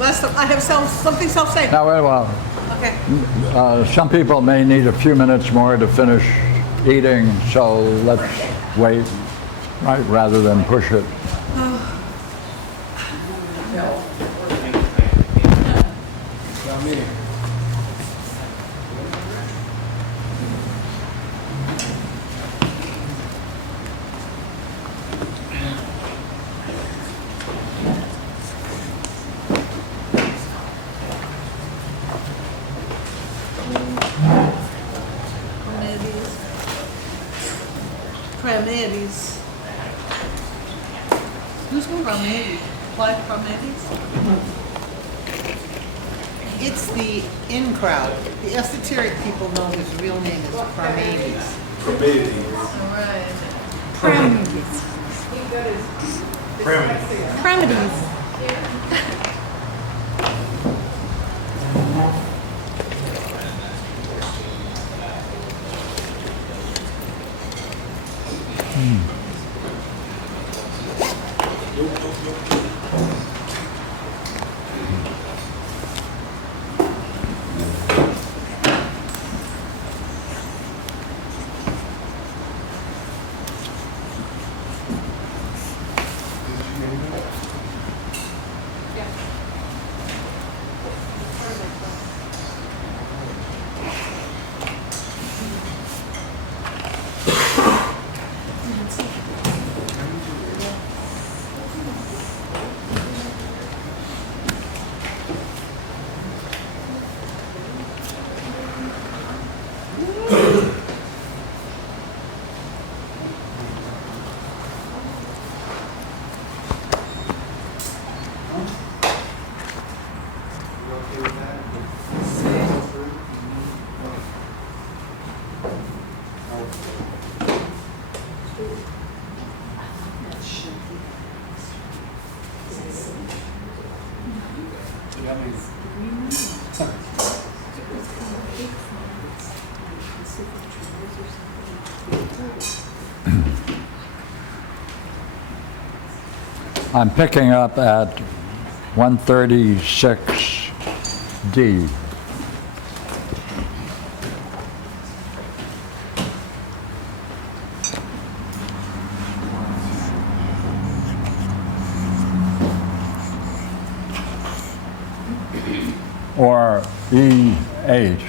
I have something self-saying. Now, well, Okay. some people may need a few minutes more to finish eating, so let's wait, right, rather than push it. Parmenides. Who's Parmenides? What Parmenides? It's the in crowd. The esoteric people know his real name is Parmenides. All right. Parmenides. Parmenides. I'm picking up at 136D. Or E8.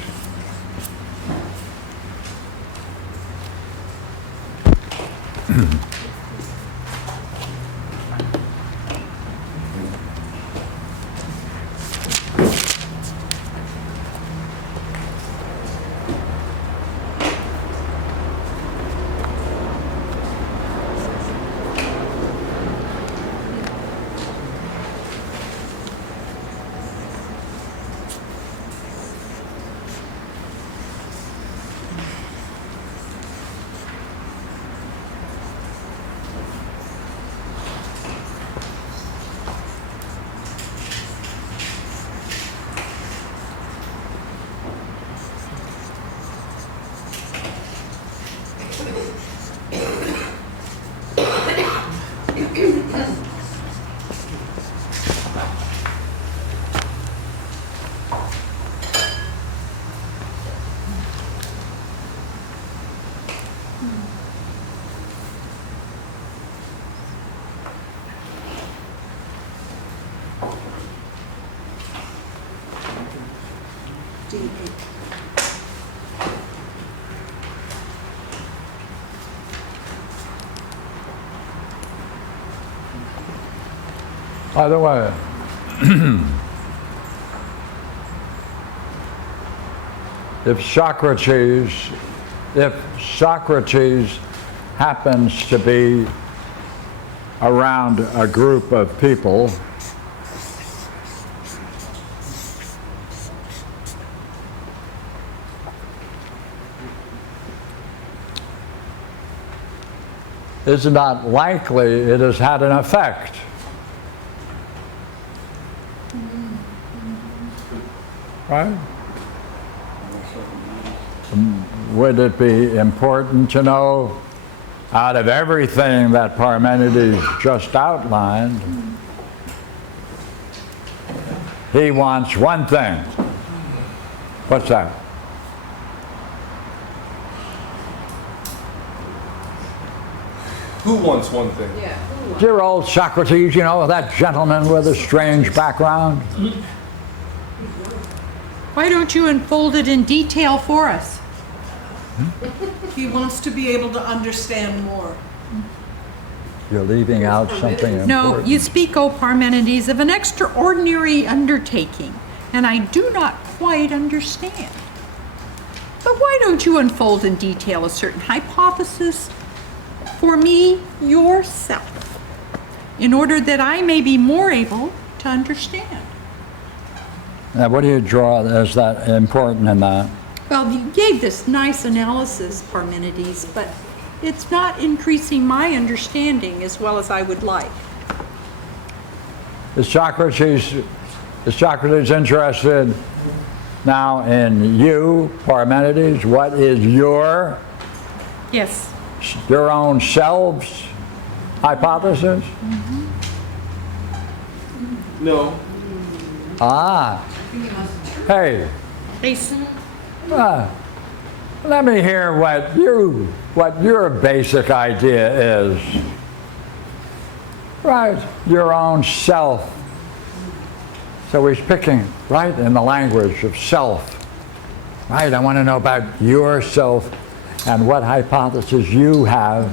By the way, if Socrates happens to be around a group of people, it's not likely it has had an effect. Right? Would it be important to know, out of everything that Parmenides just outlined, he wants one thing. What's that? Who wants one thing? Yeah. Dear old Socrates, you know, that gentleman with a strange background. Why don't you unfold it in detail for us? He wants to be able to understand more. You're leaving out something important. No, you speak, O Parmenides, of an extraordinary undertaking, and I do not quite understand. But why don't you unfold in detail a certain hypothesis for me yourself, in order that I may be more able to understand? Now, what do you draw as that important in that? Well, you gave this nice analysis, Parmenides, but it's not increasing my understanding as well as I would like. Is Socrates interested now in you, Parmenides? What is your Yes. own self's hypothesis? No. Ah. Hey, Base. let me hear what your basic idea is. Right, your own self. So he's picking right in the language of self. Right, I want to know about yourself and what hypothesis you have.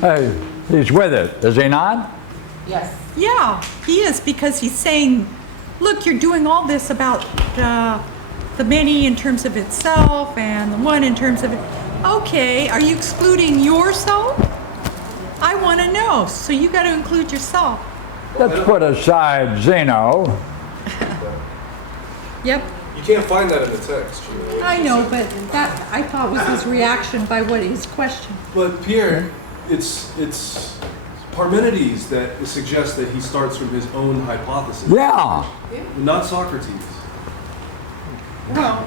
Hey, he's with it, is he not? Yes. Yeah, he is, because he's saying, look, you're doing all this about the many in terms of itself and the one in terms of it. Okay, are you excluding yourself? I want to know, so you got to include yourself. Let's put aside Zeno. Yep, You can't find that in the text. You know? I know, but that I thought was his reaction by what his question. But Pierre, it's Parmenides that suggests that he starts from his own hypothesis, Yeah. not Socrates. Well,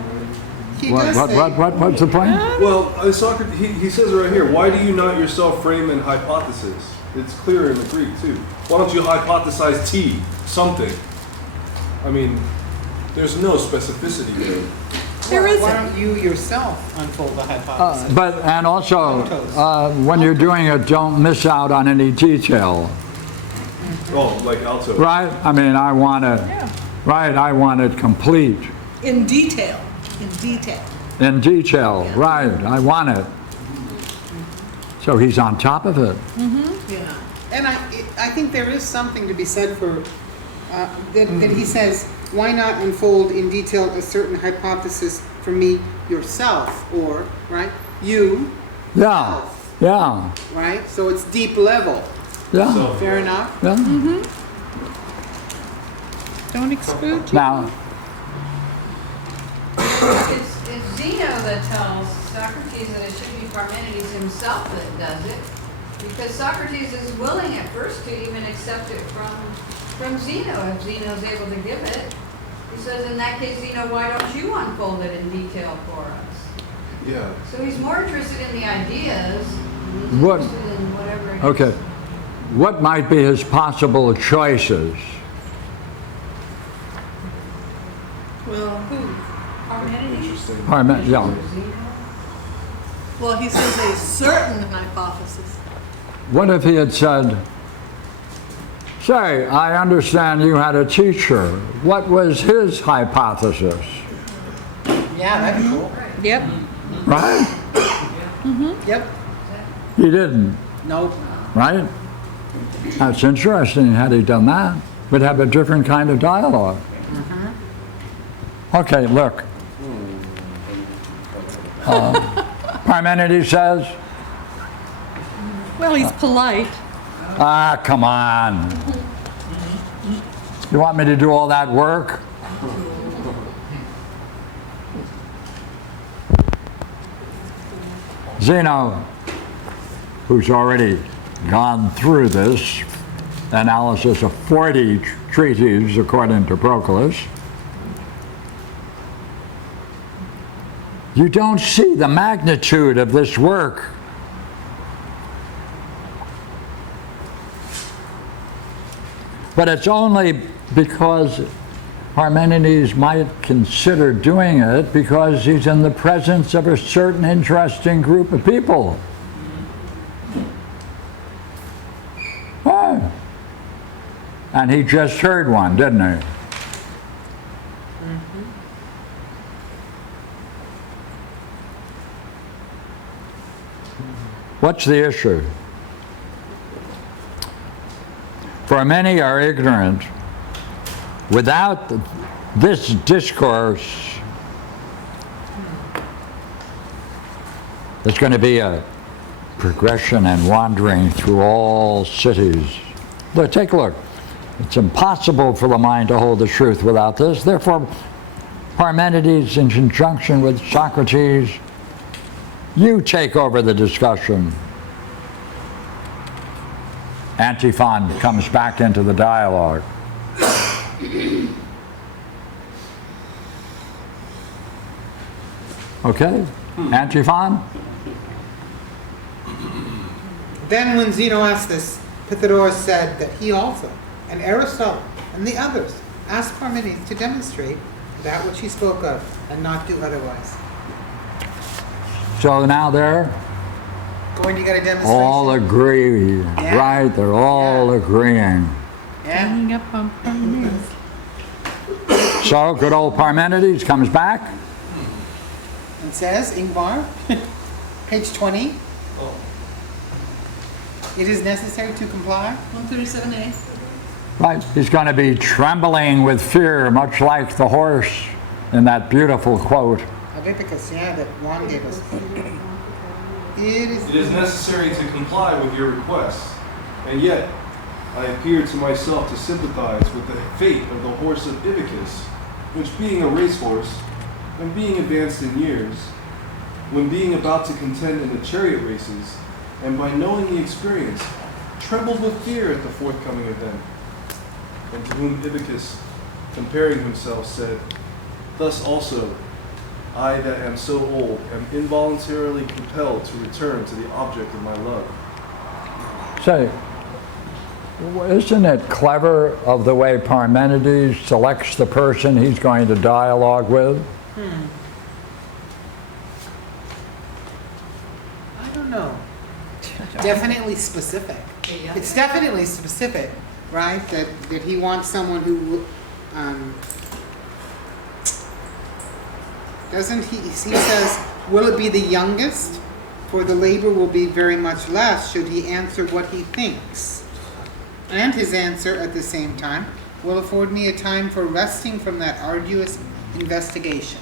he does say, What's the point? Well, Socrates, he says it right here. Why do you not yourself frame an hypothesis? It's clear in the Greek too. Why don't you hypothesize T, something? I mean, there's no specificity there. There why isn't. don't you yourself unfold the hypothesis? And also, when you're doing it, don't miss out on any detail. Oh, like alto. Right? I mean, I want it. Right? I want it complete. In detail. In detail. In detail. Right? I want it. So he's on top of it. Yeah. And I think there is something to be said for that he says, why not unfold in detail a certain hypothesis for me yourself, or right, you, Yeah. self, Yeah. right? So it's deep level. Yeah. So, Fair enough. Yeah. Don't exclude. Now, It's Zeno that tells Socrates that it should be Parmenides himself that does it, because Socrates is willing at first to even accept it from Zeno, if Zeno's able to give it. He says, in that case, Zeno, why don't you unfold it in detail for us? yeah. So he's more interested in the ideas, he's What- interested in whatever it is. okay. What might be his possible choices? Well, Parmenides. Interesting. Yeah. well, he says a certain hypothesis. What if he had said, say, I understand you had a teacher. What was his hypothesis? Yeah, that'd be cool. Yep. Right? Yep. He didn't. Nope. Right? That's interesting. Had he done that, we'd have a different kind of dialogue. Okay, look. Parmenides says, Well, he's polite. ah, come on. You want me to do all that work? Zeno, who's already gone through this analysis of 40 treatises according to Proclus, you don't see the magnitude of this work. But it's only because Parmenides might consider doing it because he's in the presence of a certain interesting group of people. Oh. And he just heard one, didn't he? What's the issue? For many are ignorant. Without this discourse, there's going to be a progression and wandering through all cities. Look, take a look. It's impossible for the mind to hold the truth without this. Therefore, Parmenides, in conjunction with Socrates, you take over the discussion. Antiphon comes back into the dialogue. Okay? Antiphon? Then when Zeno asked this, Pythagoras said that he also, and Aristotle, and the others, asked Parmenides to demonstrate that which he spoke of, and not do otherwise. So now they're Going to get a demonstration? all agree, Yeah. right? They're all agreeing. Yeah. Hanging up on Parmenides. So good old Parmenides comes back. And says, Ingvar, page 20, it is necessary to comply. 137A. Right, he's going to be trembling with fear, much like the horse in that beautiful quote. Oedipus, yeah, that Juan gave us. It is necessary to comply with your requests, and yet I appear to myself to sympathize with the fate of the horse of Ibycus, which being a racehorse, and being advanced in years, when being about to contend in the chariot races, and by knowing the experience, trembled with fear at the forthcoming event. And to whom Ibycus, comparing himself, said, thus also, I that am so old am involuntarily compelled to return to the object of my love. Say, isn't it clever of the way Parmenides selects the person he's going to dialogue with? I don't know. Definitely specific. It's definitely specific, right? That he wants someone who, doesn't he says, will it be the youngest? For the labor will be very much less should he answer what he thinks. And his answer at the same time will afford me a time for resting from that arduous investigation.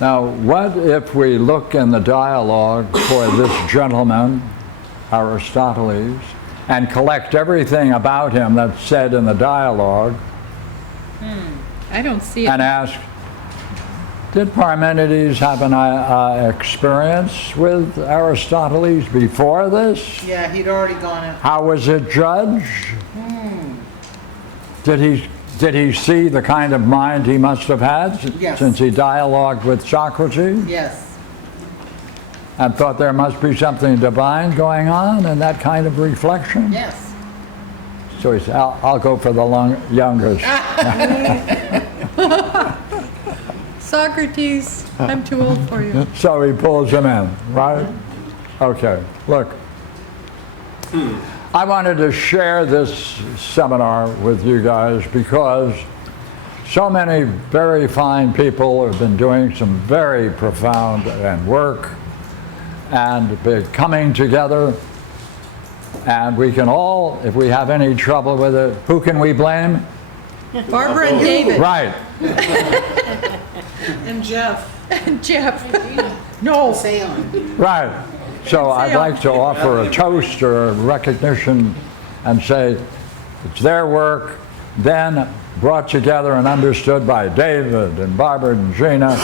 Now, what if we look in the dialogue for this gentleman, Aristoteles, and collect everything about him that's said in the dialogue I don't see it. and ask, did Parmenides have an experience with Aristoteles before this? Yeah, he'd already gone out. How was it judged? Did he see the kind of mind he must have had Yes. since he dialogued with Socrates Yes. and thought there must be something divine going on in that kind of reflection? Yes. So he said, I'll go for the youngest. Socrates, I'm too old for you. So he pulls him in, right? Okay, look. I wanted to share this seminar with you guys because so many very fine people have been doing some very profound work and been coming together, and we can all, if we have any trouble with it, who can we blame? Barbara and David. Right. And Jeff. And Jeff. No. Say on. Right. So I'd like to offer a toast or a recognition and say it's their work, then brought together and understood by David and Barbara and Gina.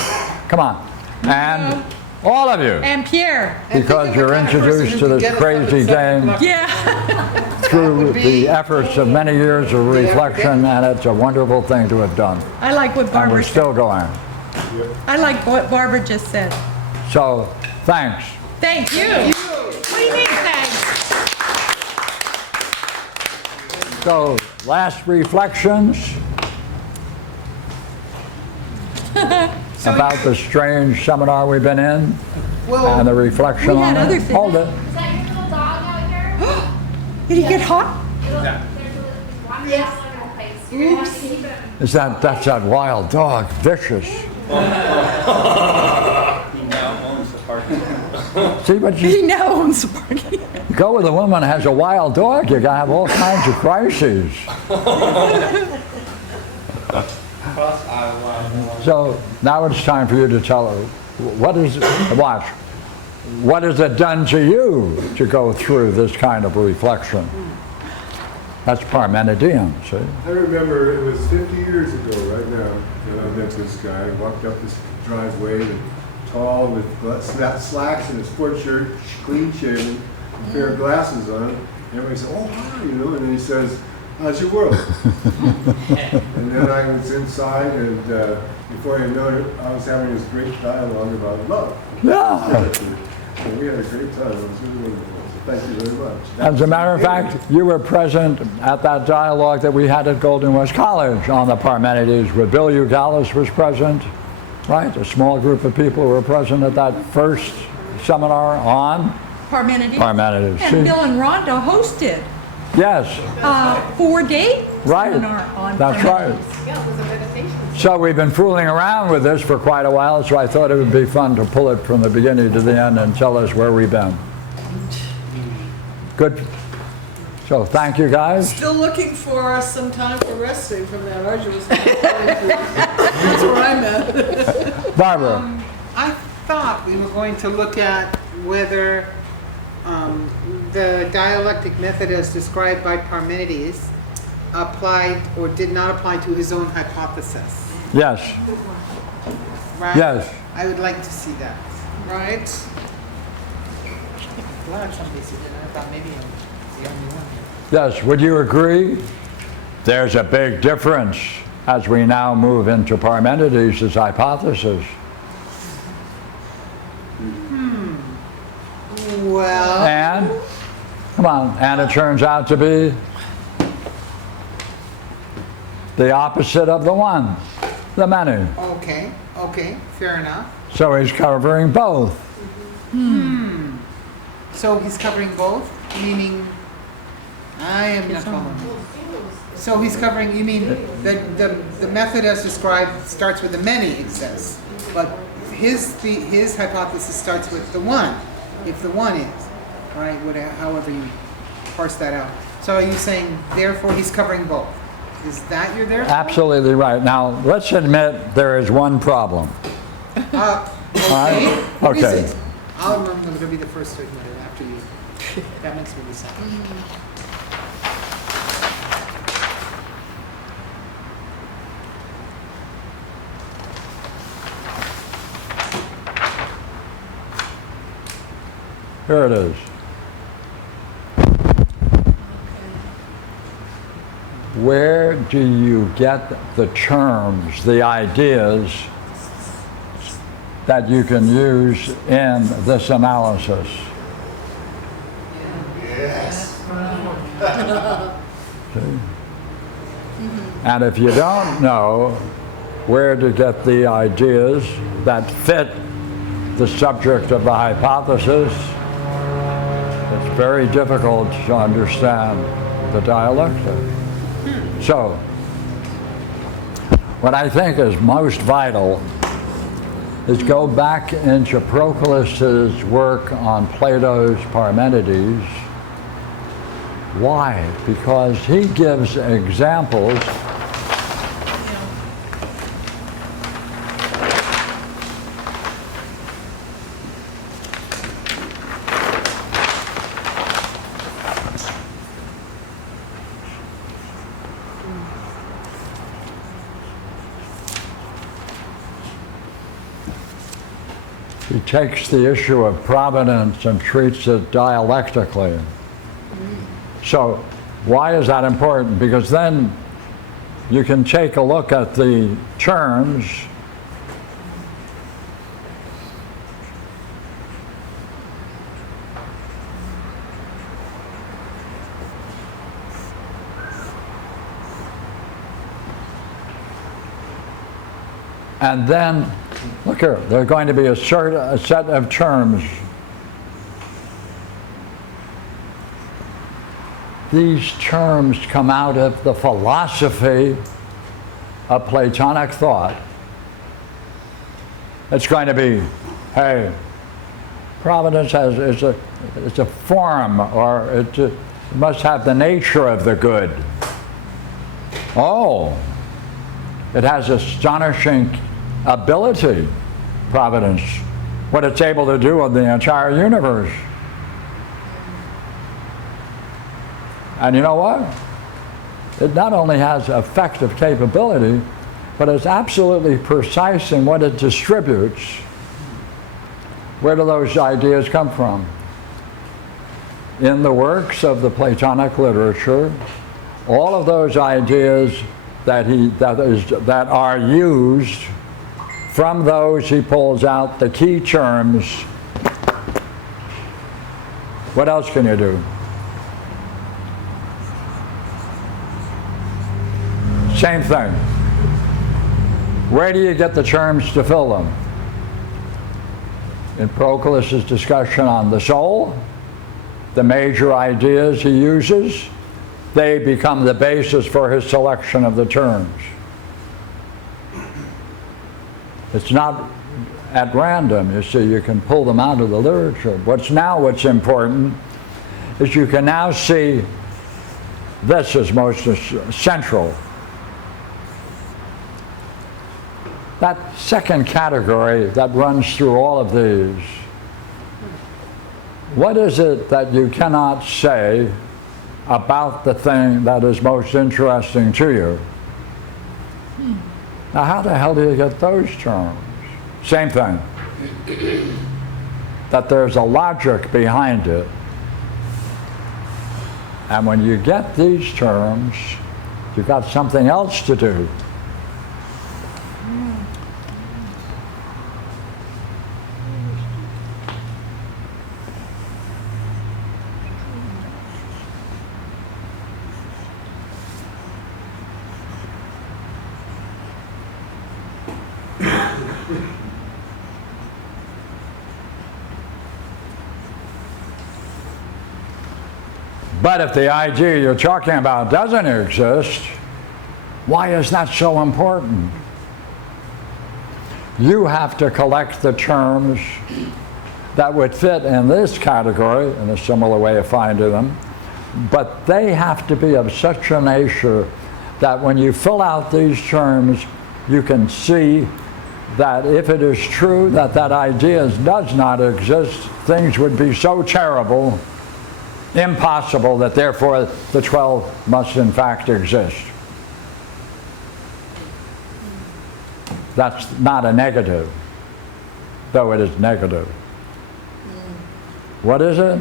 Come on. And all of you, And Pierre. because you're introduced to this crazy game Yeah. through the efforts of many years of reflection, and it's a wonderful thing to have done. I like what And Barbara we're said. still going. I like what Barbara just said. So, thanks. Thank you. What do you mean, thanks? So last reflections about the strange seminar we've been in and the reflection We had on other it. things. Hold it. Is that your little dog out here? Did he get hot? Wandering out like a place. You're gonna have to keep it. That's that wild dog, vicious. He now owns the parking lot. See what He you now owns the parking. go with a woman who has a wild dog, you gotta have all kinds of crises. Cross aisle line. So now it's time for you to tell her watch. What has it done to you to go through this kind of reflection? That's Parmenidean, see? I remember it was 50 years ago right now that I met this guy. Walked up this driveway, and tall with slacks and a sports shirt, clean shaven, a pair of glasses on. Everybody said, "Oh wow," you know, and then he says, "How's your world?" And then I was inside, and before I know it, I was having this great dialogue about love. Yeah. And we had a great time. It was really wonderful. So thank you very much. As a matter of fact, you were present at that dialogue that we had at Golden West College on the Parmenides, where Bill Ugalis was present, right? A small group of people were present at that first seminar on Parmenides. Parmenides. And See? Bill and Rhonda hosted Yes, 4-day right. seminar on That's right. Parmenides. So we've been fooling around with this for quite a while, so I thought it would be fun to pull it from the beginning to the end and tell us where we've been. Good. So thank you, guys. Still looking for some time for resting from that arduous. That's where I'm at. Barbara. I thought we were going to look at whether the dialectic method as described by Parmenides applied or did not apply to his own hypothesis, Yes. right? Yes. I would like to see that. Right? Glad somebody said that. I thought maybe I'm the only one here. Yes. Would you agree? There's a big difference as we now move into Parmenides' hypothesis. Well, And, come on, and it turns out to be the opposite of the one, the many. okay, fair enough. So he's covering both. So he's covering both, meaning, I am not following. So he's covering, you mean, the method as described starts with the many, it says. But his hypothesis starts with the one, if the one is, right, however you parse that out. So are you saying, therefore, he's covering both? Is that your therefore? Absolutely right. Now, let's admit there is one problem. Okay. Alright, What is okay. it? I'm going to be the first to admit it after you. That makes me be sad. Here it is. Where do you get the terms, the ideas that you can use in this analysis? See? And if you don't know where to get the ideas that fit the subject of the hypothesis, it's very difficult to understand the dialectic. So, what I think is most vital is go back into Proclus's work on Plato's Parmenides. Why? Because he gives examples He takes the issue of provenance and treats it dialectically. So why is that important? Because then you can take a look at the terms And then, look here, there's going to be a set of terms. These terms come out of the philosophy of Platonic thought. It's going to be, hey, providence is a form, or it must have the nature of the good. Oh, it has astonishing ability, providence, what it's able to do with the entire universe. And you know what? It not only has effective capability, but it's absolutely precise in what it distributes. Where do those ideas come from? In the works of the Platonic literature, all of those ideas that are used, from those he pulls out the key terms. What else can you do? Same thing. Where do you get the terms to fill them? In Proclus's discussion on the soul, the major ideas he uses, they become the basis for his selection of the terms. It's not at random, you see, you can pull them out of the literature. What's important is you can now see this is most central. That second category that runs through all of these. What is it that you cannot say about the thing that is most interesting to you? Now, how the hell do you get those terms? Same thing. That there's a logic behind it. And when you get these terms, you've got something else to do. But if the idea you're talking about doesn't exist, why is that so important? You have to collect the terms that would fit in this category, in a similar way of finding them, but they have to be of such a nature that when you fill out these terms, you can see that if it is true that that idea does not exist, things would be so terrible, impossible, that therefore the 12 must in fact exist. That's not a negative, though it is negative. What is it?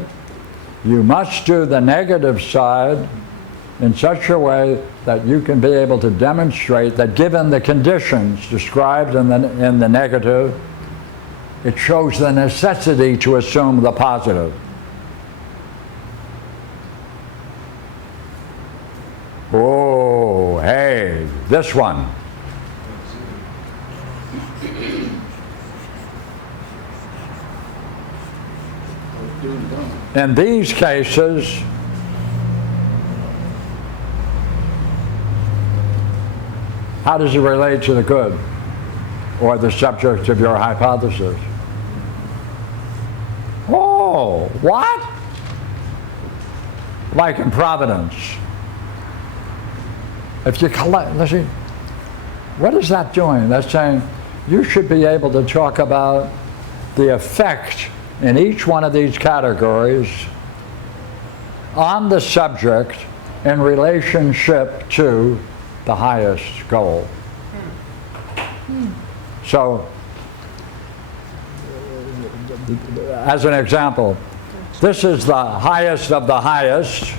You must do the negative side in such a way that you can be able to demonstrate that given the conditions described in the negative, it shows the necessity to assume the positive. Oh, hey, this one. In these cases, how does it relate to the good or the subject of your hypothesis? Oh, what? Like in Providence. If you collect, let's see, what is that doing? That's saying you should be able to talk about the effect in each one of these categories on the subject in relationship to the highest goal. So, as an example, this is the highest of the highest,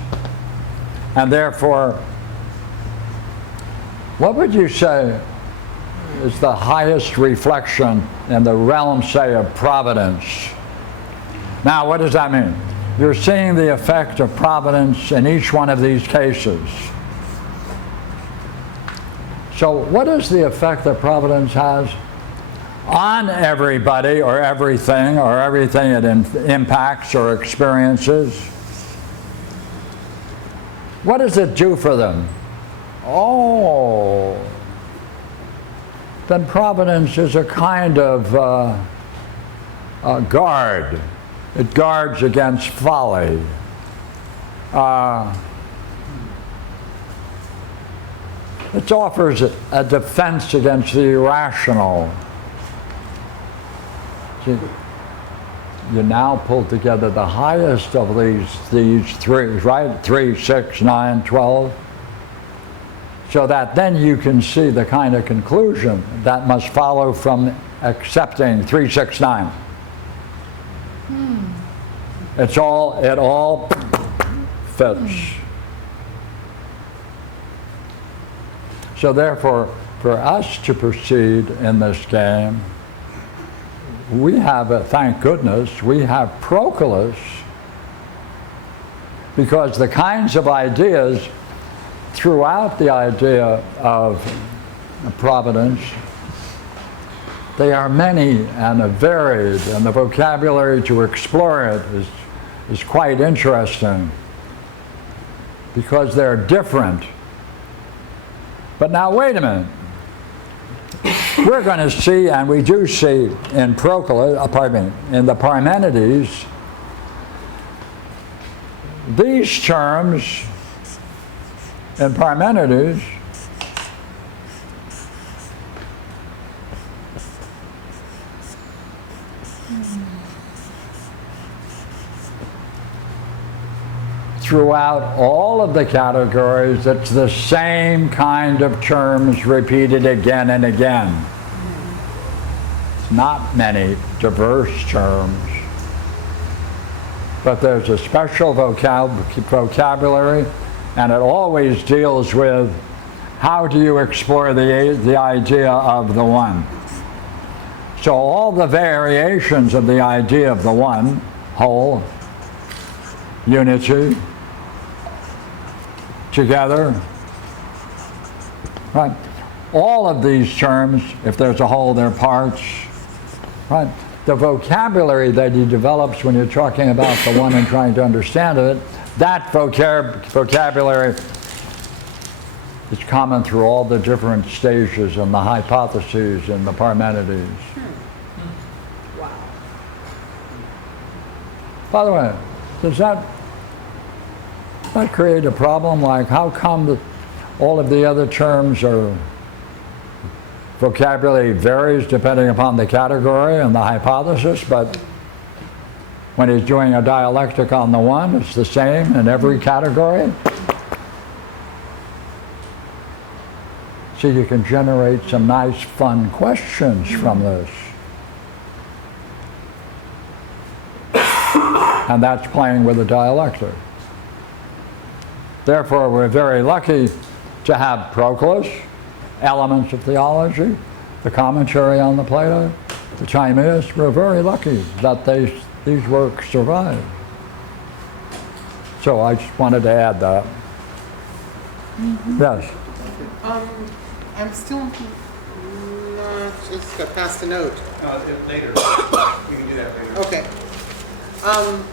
and therefore, what would you say is the highest reflection in the realm, say, of providence? Now, what does that mean? You're seeing the effect of providence in each one of these cases. So what is the effect that providence has on everybody or everything it impacts or experiences. What does it do for them? Oh, then providence is a kind of a guard. It guards against folly. It offers a defense against the irrational. See, you now pull together the highest of these three, right? 3, 6, 9, 12. So that then you can see the kind of conclusion that must follow from accepting 3, 6, 9. It all fits. So therefore, for us to proceed in this game, we have, thank goodness, we have Proclus, because the kinds of ideas throughout the idea of providence, they are many and varied, and the vocabulary to explore it is quite interesting, because they're different. But now wait a minute. We're going to see, and we do see in Proclus, in the Parmenides, these terms in Parmenides throughout all of the categories, it's the same kind of terms repeated again and again. It's not many diverse terms, but there's a special vocabulary, and it always deals with how do you explore the idea of the one. So all the variations of the idea of the one, whole, unity, together, right? All of these terms, if there's a whole, they're parts, right? The vocabulary that he develops when you're talking about the one and trying to understand it, that vocabulary is common through all the different stages and the hypotheses in the Parmenides. Wow. By the way, does that create a problem? Like, how come all of the other terms are vocabulary varies depending upon the category and the hypothesis, but when he's doing a dialectic on the one, it's the same in every category? So you can generate some nice, fun questions from this. And that's playing with the dialectic. Therefore, we're very lucky to have Proclus, Elements of Theology, the commentary on the Plato, the Timaeus. We're very lucky that these works survive. So I just wanted to add that. Yes? I'm still not, just got past the note. Later. We can do that later. Okay. I'm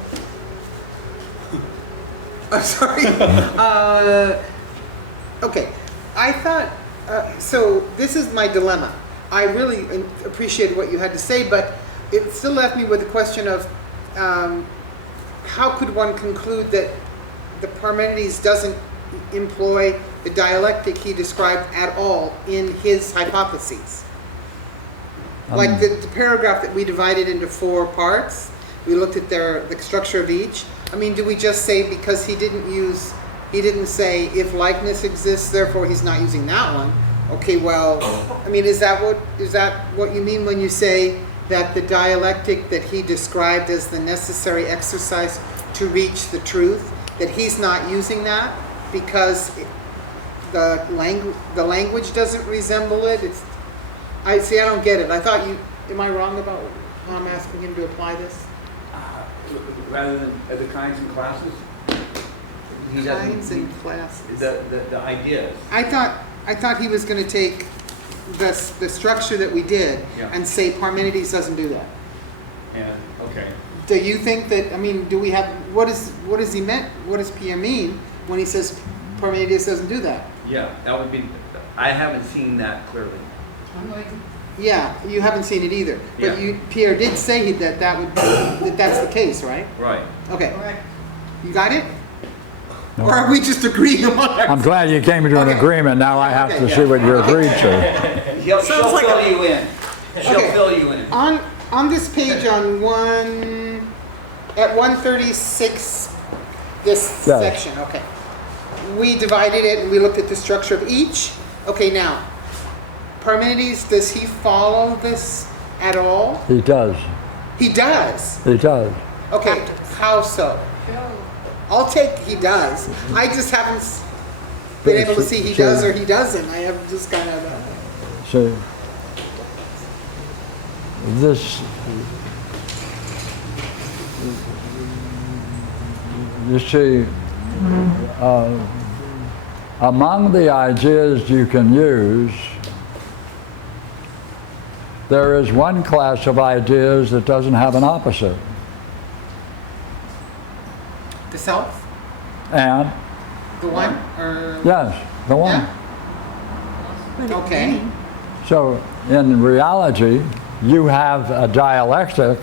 sorry. Okay. I thought, so this is my dilemma. I really appreciated what you had to say, but it still left me with the question of how could one conclude that the Parmenides doesn't employ the dialectic he described at all in his hypotheses? Like the paragraph that we divided into 4 parts, we looked at the structure of each. I mean, do we just say because he didn't say if likeness exists, therefore he's not using that one? Okay, well, I mean, is that what you mean when you say that the dialectic that he described as the necessary exercise to reach the truth, that he's not using that because the language doesn't resemble it? I don't get it. I thought am I wrong about how I'm asking him to apply this? Rather than the kinds and classes? He doesn't. Kinds and classes. The ideas. I thought he was going to take the structure that we did Yeah. and say Parmenides doesn't do that. And, okay. Do you think that, I mean, do we have, what does he meant, what does Pierre mean when he says Parmenides doesn't do that? Yeah, that would be, I haven't seen that clearly. I'm like, Yeah, you haven't seen it either. Yeah. But Pierre did say that's the case, right? Right. Okay, correct. you got it? Or are we just agreeing among I'm ourselves? glad you came to an Okay. agreement. Now I have to Okay. see what you agreed to. She'll Sounds like fill a- you in. She'll Okay. fill you in. On this page at 136, this Yes. section, okay. We divided it and we looked at the structure of each. Okay, now, Parmenides, does he follow this at all? He does. He does. He does. Okay, how so? Show. I'll take he does. I just haven't been able to see he does or he doesn't. I have just kind of. See, this, you see, among the ideas you can use, there is one class of ideas that doesn't have an opposite. The self? And, The one? Or. yes, the one. Yeah. Okay. So, in reality, you have a dialectic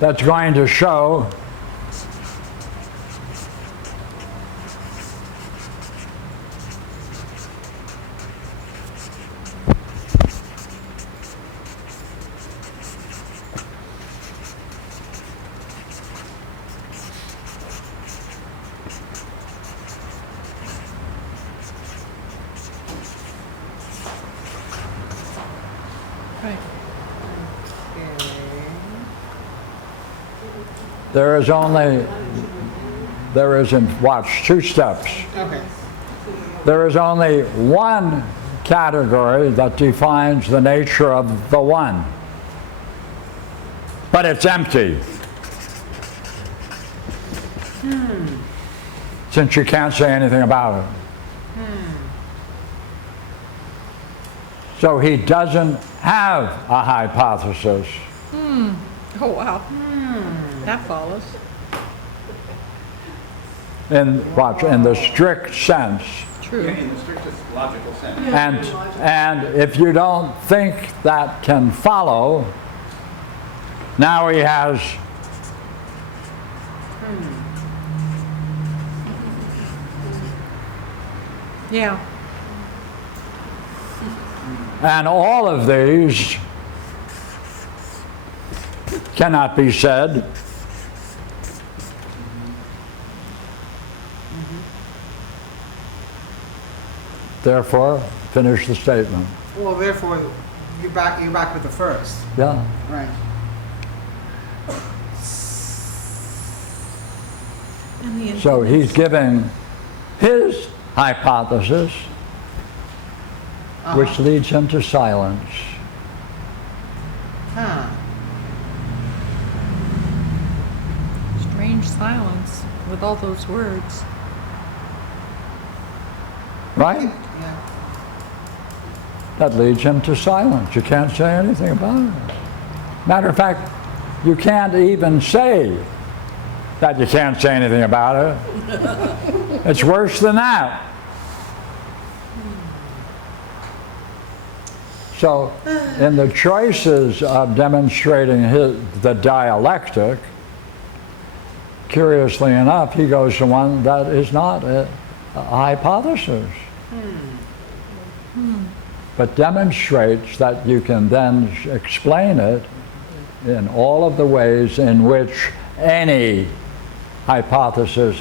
that's going to show Right. there is in, watch, two steps. Okay. There is only one category that defines the nature of the one, but it's empty. Since you can't say anything about it. So he doesn't have a hypothesis. Oh, wow. That follows. In the strict sense. True. In the strictest logical sense. And if you don't think that can follow, now he has Yeah. and all of these cannot be said. Therefore, finish the statement. Well, therefore, you're back with the first. Yeah. Right. And the So he's giving his hypothesis, which leads him to silence. Huh. strange silence with all those words. Right? Yeah. That leads him to silence. You can't say anything about it. Matter of fact, you can't even say that you can't say anything about it. It's worse than that. So, in the choices of demonstrating the dialectic, curiously enough, he goes to one that is not a hypothesis, but demonstrates that you can then explain it in all of the ways in which any hypothesis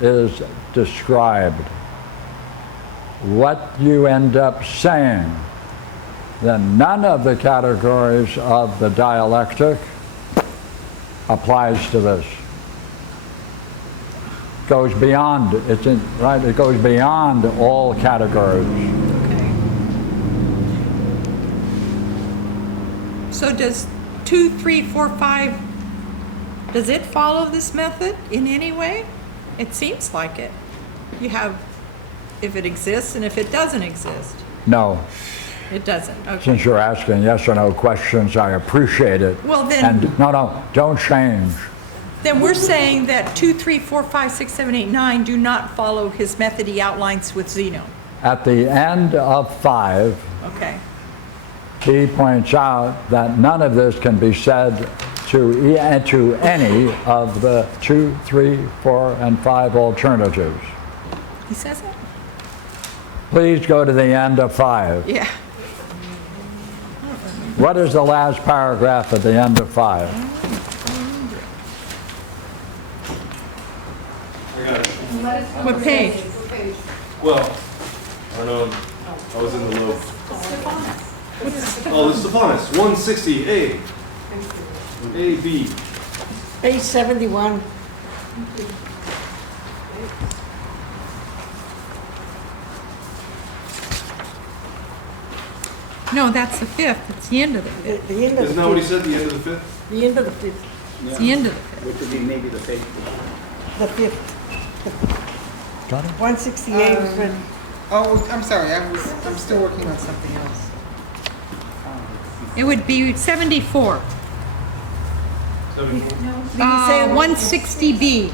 is described. What you end up saying, then none of the categories of the dialectic applies to this. goes beyond, right, it goes beyond all categories. Okay. So does 2, 3, 4, 5, does it follow this method in any way? It seems like it. You have if it exists and if it doesn't exist. No. It doesn't, okay. Since you're asking yes or no questions, I appreciate it. Well, then- And no, don't change. Then we're saying that 2, 3, 4, 5, 6, 7, 8, 9 do not follow his method he outlines with Zeno. At the end of 5, Okay. he points out that none of this can be said to any of the 2, 3, 4, and 5 alternatives. He says it? Please go to the end of 5. Yeah. What is the last paragraph at the end of 5? I got it. What page? Well, I don't know. I was in the loop. Oh, the Stephanus, 160A. A, B. Page 71. No, that's the 5th. It's the end of the 5th. The end of Isn't the that what he fifth. said, the end of the 5th? The end of the fifth. It's the end of the 5th. Which would be maybe the fake. The fifth. Got it? 168 was written. Oh, I'm sorry, I'm still working on something else. It would be 74. 160B.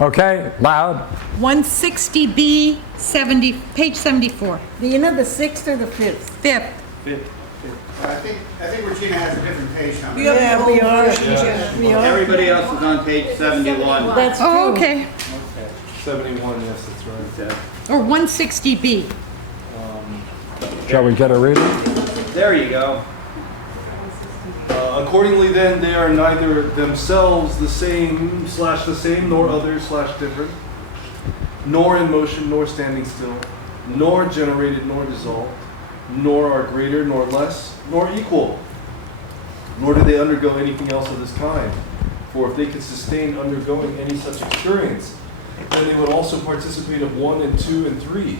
Okay, loud. 160B, page 74. The end of the sixth or the fifth? 5th. I think Regina has a different page number. Yeah, we are. We are. Everybody else is on page 71. That's true. Oh, okay. 71, yes, that's right. Or 160B. Shall we get a reading? There you go. Accordingly then, they are neither themselves the same, nor others, different, nor in motion, nor standing still, nor generated, nor dissolved, nor are greater, nor less, nor equal, nor do they undergo anything else of this kind. For if they could sustain undergoing any such experience, then they would also participate of 1 and 2 and 3,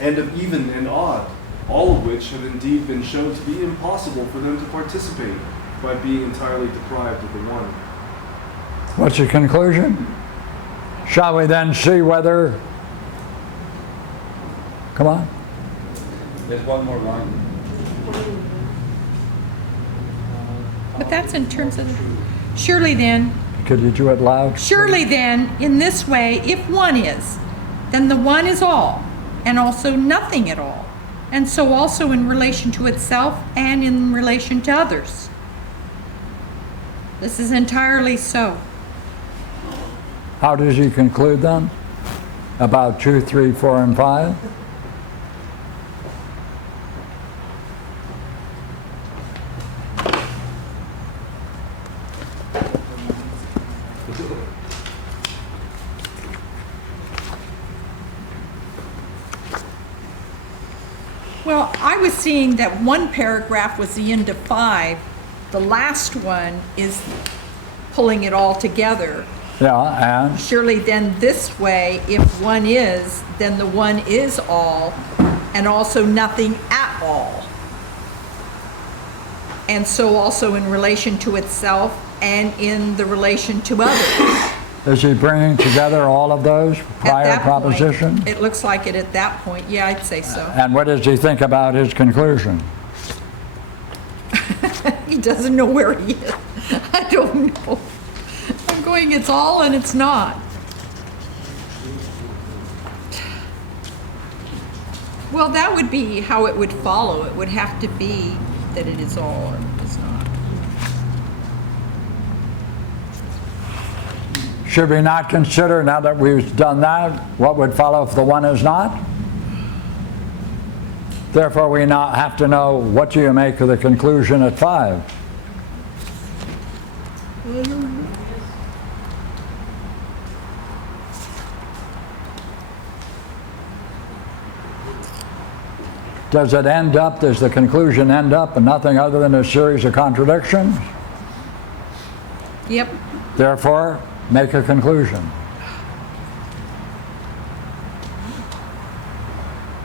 and of even and odd, all of which have indeed been shown to be impossible for them to participate by being entirely deprived of the one. What's your conclusion? Shall we then see whether... Come on. There's one more line. But that's in terms of, surely then, Could you do it loud? surely then, in this way, if one is, then the one is all, and also nothing at all, and so also in relation to itself and in relation to others. This is entirely so. How does he conclude then? About 2, 3, 4, and 5? Well, I was seeing that one paragraph was the end of 5. The last one is pulling it all together. Yeah, and? Surely then this way, if one is, then the one is all, and also nothing at all. And so also in relation to itself and in the relation to others. Is he bringing together all of those At prior that point, propositions? it looks like it at that point. Yeah, I'd say so. And what does he think about his conclusion? He doesn't know where he is. I don't know. I'm going, it's all and it's not. Well, that would be how it would follow. It would have to be that it is all or it is not. Should we not consider, now that we've done that, what would follow if the one is not? Therefore, we not have to know what do you make of the conclusion at 5. Does it end up, does the conclusion end up in nothing other than a series of contradictions? Yep. Therefore, make a conclusion.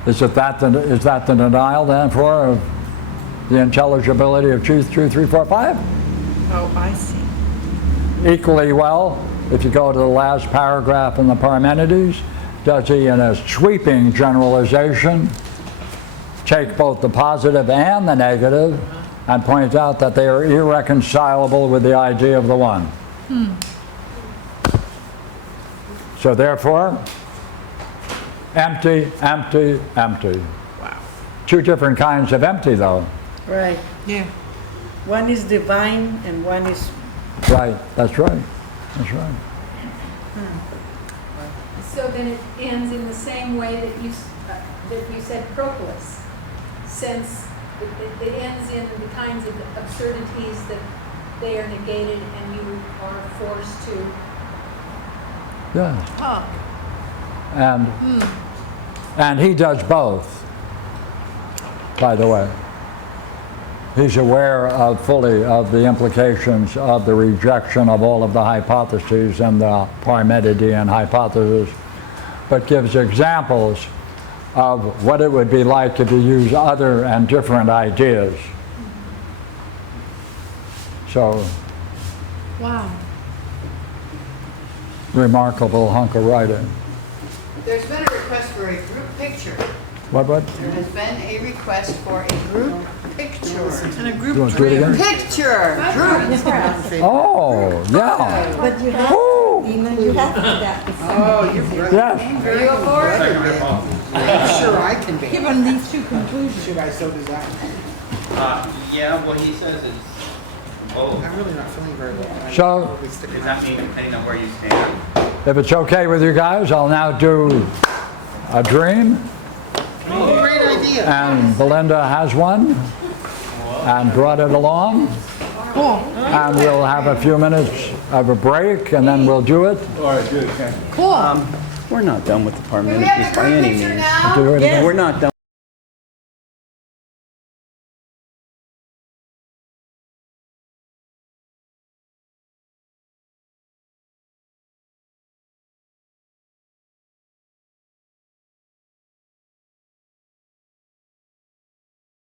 Is that the denial then of the intelligibility of truth 2, 3, 4, 5? Oh, I see. Equally well, if you go to the last paragraph in the Parmenides, does he, in a sweeping generalization, take both the positive and the negative and point out that they are irreconcilable with the idea of the one? So therefore, empty, empty, empty. Wow. Two different kinds of empty, though. Right. Yeah. One is divine and one is, Right, that's right. That's right. So then it ends in the same way that you said propolis, since it ends in the kinds of absurdities that they are negated and you are forced to. Yeah. Huh. And he does both, by the way. He's aware fully of the implications of the rejection of all of the hypotheses and the Parmenidean hypothesis, but gives examples of what it would be like if you use other and different ideas. So, Wow. remarkable hunk of writing. There's been a request for a group picture. What? There has been a request for a group picture. and a You group want to do it dream. again? Picture, group. Oh, yeah. But you have, Woo! you have to do that before. Oh, you're right. Yes. Are you for it? I'm sure I can be. Given these two conclusions. Should I so desire? Yeah, well, he says it's both. I'm really not feeling very well. I So- probably stick Does around. that mean depending on where you stand? If it's okay with you guys, I'll now do a dream. Oh, great idea. And Belinda has one and brought it along. Cool. And we'll have a few minutes of a break and then we'll do it. All right, good. Cool. We're not done with the Do we have Parmenides a by group any picture means. now? Do it again. We're not done.